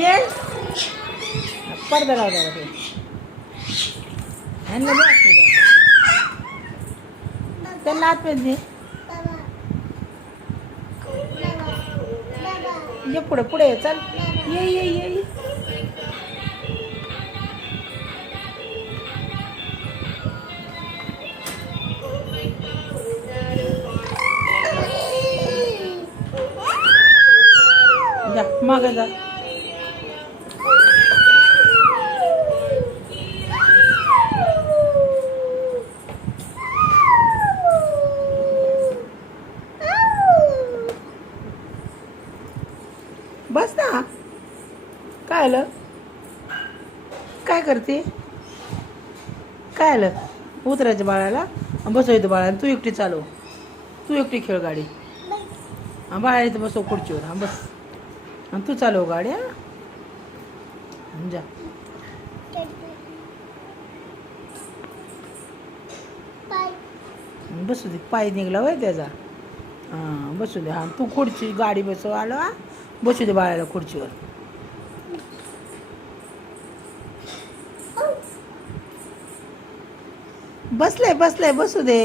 ये पडदा लाव जरा ते ह्यांना बघ त्यांना आत पाहिजे ये पुढे पुढे ये चल ये ये ये ये जा मागे जा बस ना काय आलं काय करते काय आलं उतरायचं बाळाला बसवायचं बाळाला तू एकटी चालव तू एकटी खेळ गाडी हां बाळा इथं बसव खुर्चीवर हां बस आणि तू चालव गाडी हां जा बसू दे पाय निघला होय त्याचा हां बसू दे हां तू खुर्ची गाडी बसव आलो हां बसू दे बाळाला खुर्चीवर बसले बसले बसू दे